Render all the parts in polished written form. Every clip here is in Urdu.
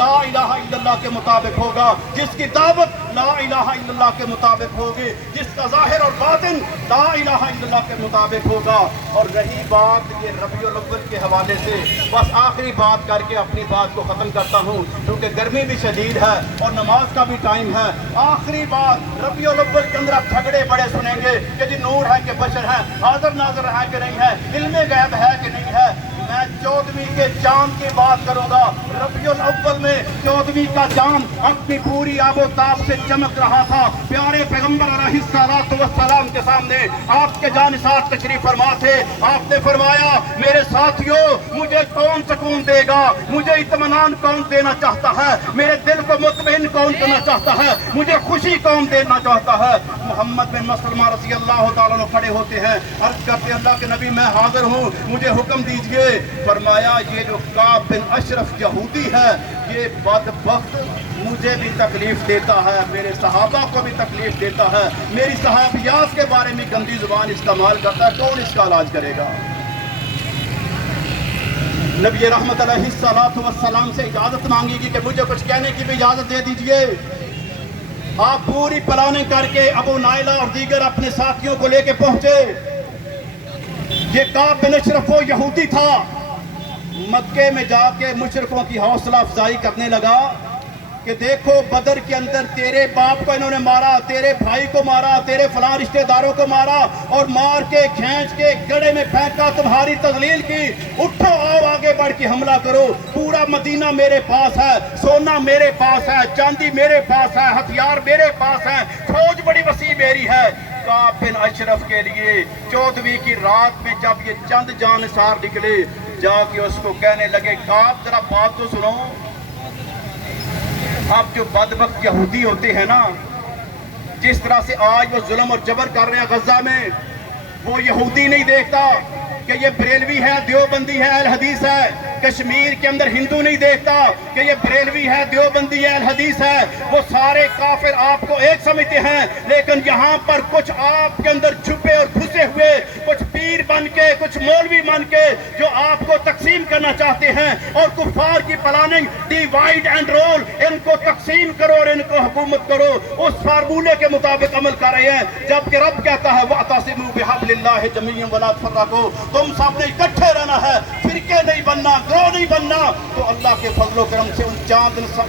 لا الہ الا اللہ کے مطابق ہوگا، جس کی دعوت لا الہ الا اللہ کے مطابق ہوگی، جس کا ظاہر اور باطن لا الہ الا اللہ کے مطابق ہوگا۔ اور رہی بات یہ ربیع الاول کے حوالے سے، بس آخری بات کر کے اپنی بات کو ختم کرتا ہوں، کیونکہ گرمی بھی شدید ہے اور نماز کا بھی ٹائم ہے۔ آخری بات، ربیع الاول کے اندر آپ جھگڑے بڑے سنیں گے کہ جی نور ہے کہ بشر ہے، حاضر ناظر ہے کہ نہیں ہے، علم غیب ہے کہ نہیں ہے۔ میں 14ویں کے چاند کی بات کروں گا۔ ربیع الاول میں 14ویں کا چاند اپنی پوری آب و تاب سے چمک رہا تھا۔ پیارے پیغمبر علیہ الصلوۃ والسلام کے سامنے آپ کے جانثار تشریف فرما تھے۔ آپ نے فرمایا میرے ساتھیوں، مجھے کون سکون دے گا، مجھے اطمینان کون دینا چاہتا ہے، میرے دل کو مطمئن کون کرنا چاہتا ہے، مجھے خوشی کون دینا چاہتا ہے۔ محمد بن مسلمہ رضی اللہ تعالیٰ عنہ کھڑے ہوتے ہیں، عرض کرتے ہیں اللہ کے نبی میں حاضر ہوں، مجھے حکم دیجئے۔ فرمایا یہ جو کعب بن اشرف یہودی ہے، یہ بدبخت مجھے بھی تکلیف دیتا ہے، میرے صحابہ کو بھی تکلیف دیتا ہے، میری صحابیات کے بارے میں گندی زبان استعمال کرتا ہے، کون اس کا علاج کرے گا؟ نبی رحمت علیہ الصلوۃ والسلام سے اجازت مانگی گی کہ مجھے کچھ کہنے کی بھی اجازت دے دیجئے۔ آپ پوری پلاننگ کر کے ابو نائلہ اور دیگر اپنے ساتھیوں کو لے کے پہنچے۔ یہ کعب بن اشرف وہ یہودی تھا، مکے میں جا کے مشرکوں کی حوصلہ افزائی کرنے لگا کہ دیکھو بدر کے اندر تیرے باپ کو انہوں نے مارا، تیرے بھائی کو مارا، تیرے فلاں رشتہ داروں کو مارا، اور مار کے کھینچ کے گڑھے میں پھینکا، تمہاری تذلیل کی، اٹھو آؤ آگے بڑھ کے حملہ کرو، پورا مدینہ میرے پاس ہے، سونا میرے پاس ہے، چاندی میرے پاس ہے، ہتھیار میرے پاس ہے، فوج بڑی وسیع میری ہے۔ کعب بن اشرف کے لیے 14ویں کی رات میں جب یہ چند جانثار نکلے، جا کے اس کو کہنے لگے کعب ذرا بات تو سنو، اب جو بدبخت یہودی ہوتے ہیں نا، جس طرح سے آج وہ ظلم اور جبر کر رہے ہیں غزہ میں، وہ یہودی نہیں دیکھتا کہ یہ بریلوی ہے، دیوبندی ہے، اہل حدیث ہے۔ کشمیر کے اندر ہندو نہیں دیکھتا کہ یہ بریلوی ہے، دیوبندی ہے، اہل حدیث ہے۔ وہ سارے کافر آپ کو ایک سمجھتے ہیں، لیکن یہاں پر کچھ آپ کے اندر چھپے اور گھسے ہوئے، کچھ پیر بن کے، کچھ مولوی بن کے، جو آپ کو تقسیم کرنا چاہتے ہیں، اور کفار کی پلاننگ ڈیوائیڈ اینڈ رول، ان کو تقسیم کرو اور ان کو حکومت کرو، اس فارمولے کے مطابق عمل کر رہے ہیں۔ جبکہ رب کہتا ہے وَاعْتَصِمُوا بِحَبْلِ اللَّهِ جَمِيعًا وَلَا تَفَرَّقُوا، تم سب نے اکٹھے رہنا ہے، فرقے نہیں بننا، گروہ نہیں بننا۔ تو اللہ کے فضل و کرم سے ان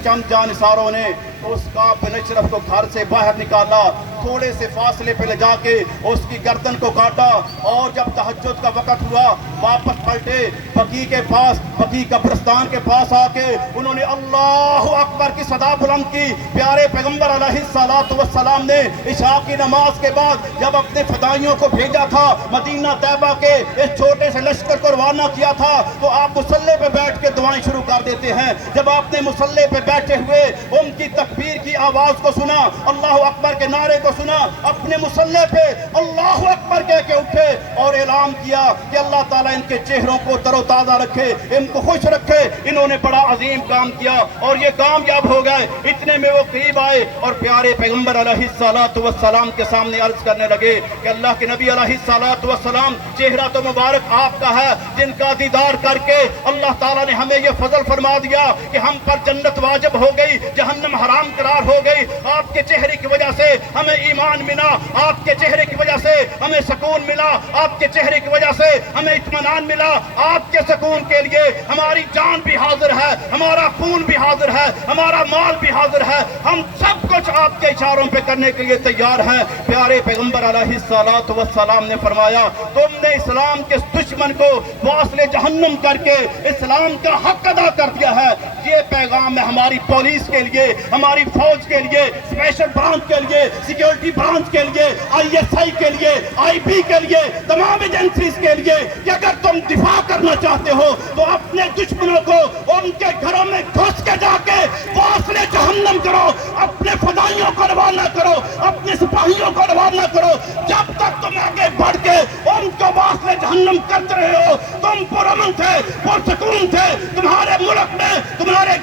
چند جانثاروں نے اس کعب بن اشرف کو گھر سے باہر نکالا، تھوڑے سے فاصلے پہ لے جا کے اس کی گردن کو کاٹا، اور جب تہجد کا وقت ہوا واپس پلٹے بقیع کے پاس، بقیع قبرستان کے پاس آ کے انہوں نے اللہ اکبر کی صدا بلند کی۔ پیارے پیغمبر علیہ الصلوۃ والسلام نے عشاء کی نماز کے بعد جب اپنے فدائیوں کو بھیجا تھا، مدینہ طیبہ کے اس چھوٹے سے لشکر کو روانہ کیا تھا، تو آپ مصلی پہ بیٹھ کے دعائیں شروع کر دیتے ہیں۔ جب آپ نے مصلی پہ بیٹھے ہوئے ان کی تکبیر کی آواز کو سنا، اللہ اکبر کے نعرے کو سنا، اپنے مصلی پہ اللہ اکبر کہہ کے اٹھے اور اعلان کیا کہ اللہ تعالیٰ ان کے چہروں کو تر و تازہ رکھے، ان کو خوش رکھے، انہوں نے بڑا عظیم کام کیا اور یہ کامیاب ہو گئے۔ اتنے میں وہ قریب آئے اور پیارے پیغمبر علیہ الصلوۃ والسلام کے سامنے عرض کرنے لگے کہ اللہ کے نبی علیہ الصلوۃ والسلام، چہرہ تو مبارک آپ کا ہے، جن کا دیدار کر کے اللہ تعالیٰ نے ہمیں یہ فضل فرما دیا کہ ہم پر جنت واجب ہو گئی، جہنم حرام قرار ہو گئی۔ آپ کے چہرے کی وجہ سے ہمیں ایمان ملا، آپ کے چہرے کی وجہ سے ہمیں سکون ملا، آپ کے چہرے کی وجہ سے ہمیں اطمینان ملا۔ آپ کے سکون کے لیے ہماری جان بھی حاضر ہے، ہمارا خون بھی حاضر ہے، ہمارا مال بھی حاضر ہے، ہم سب کچھ آپ کے اشاروں پہ کرنے کے لیے تیار ہیں۔ پیارے پیغمبر علیہ الصلوۃ والسلام نے فرمایا تم نے اسلام کے دشمن کو واصل جہنم کر کے اسلام کا حق ادا کر دیا ہے۔ یہ پیغام ہے ہماری پولیس کے لیے، ہماری فوج کے لیے، اسپیشل برانچ کے لیے، سیکیورٹی برانچ کے لیے، ISI کے لیے، IP کے لیے، تمام ایجنسیز کے لیے کہ اگر تم دفاع کرنا چاہتے ہو تو اپنے دشمنوں کو ان کے گھروں میں گھس کے جا کے واصل جہنم کرو، اپنے فدائیوں کو روانہ کرو، اپنے سپاہیوں کو روانہ کرو۔ جب تک تم آگے بڑھ کے ان کو واصل جہنم کرتے رہے ہو، تم پرامن تھے، پرسکون تھے، تمہارے ملک میں، تمہارے